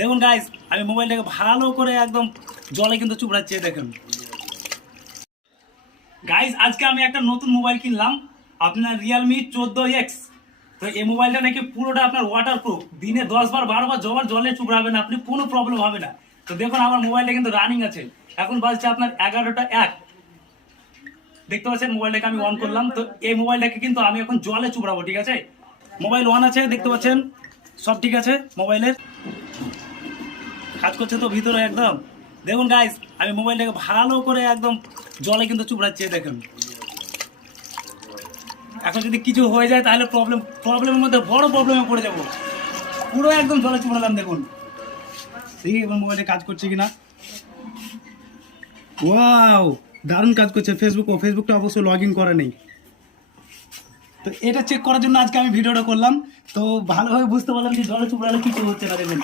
দেখুন গাইস, আমি মোবাইলটাকে ভালো করে একদম জলে কিন্তু চুবড়াচ্ছি। দেখুন গাইস, আজকে আমি একটা নতুন মোবাইল কিনলাম, আপনার রিয়েলমি 14X। তো এই মোবাইলটা নাকি পুরোটা আপনার ওয়াটারপ্রুফ, দিনে 10 বার 12 বার জলে চুবড়াবেন আপনি, কোনো প্রবলেম হবে না। তো দেখুন আমার মোবাইলটা কিন্তু রানিং আছে, এখন বাজছে আপনার 11টা 1। দেখতে পাচ্ছেন মোবাইলটাকে আমি অন করলাম। তো এই মোবাইলটাকে কিন্তু আমি এখন জলে চুবড়াবো, ঠিক আছে? মোবাইল অন আছে, দেখতে পাচ্ছেন সব ঠিক আছে, মোবাইলের কাজ করছে তো ভিতরে একদম। দেখুন গাইস, আমি মোবাইলটাকে ভালো করে একদম জলে কিন্তু চুবড়াচ্ছি। দেখুন এখন যদি কিছু হয়ে যায় তাহলে প্রবলেমের মধ্যে বড় প্রবলেমে পড়ে যাব। পুরো একদম জলে চুবড়ালাম। দেখুন দেখি এবার মোবাইলে কাজ করছে কিনা। ওয়াও, দারুণ কাজ করছে। ফেসবুকটা অবশ্য লগ ইন করে নেই। তো এটা চেক করার জন্য আজকে আমি ভিডিওটা করলাম। তো ভালোভাবে বুঝতে পারলাম যে জলে চুবড়ালে কিছু হচ্ছে না। দেখুন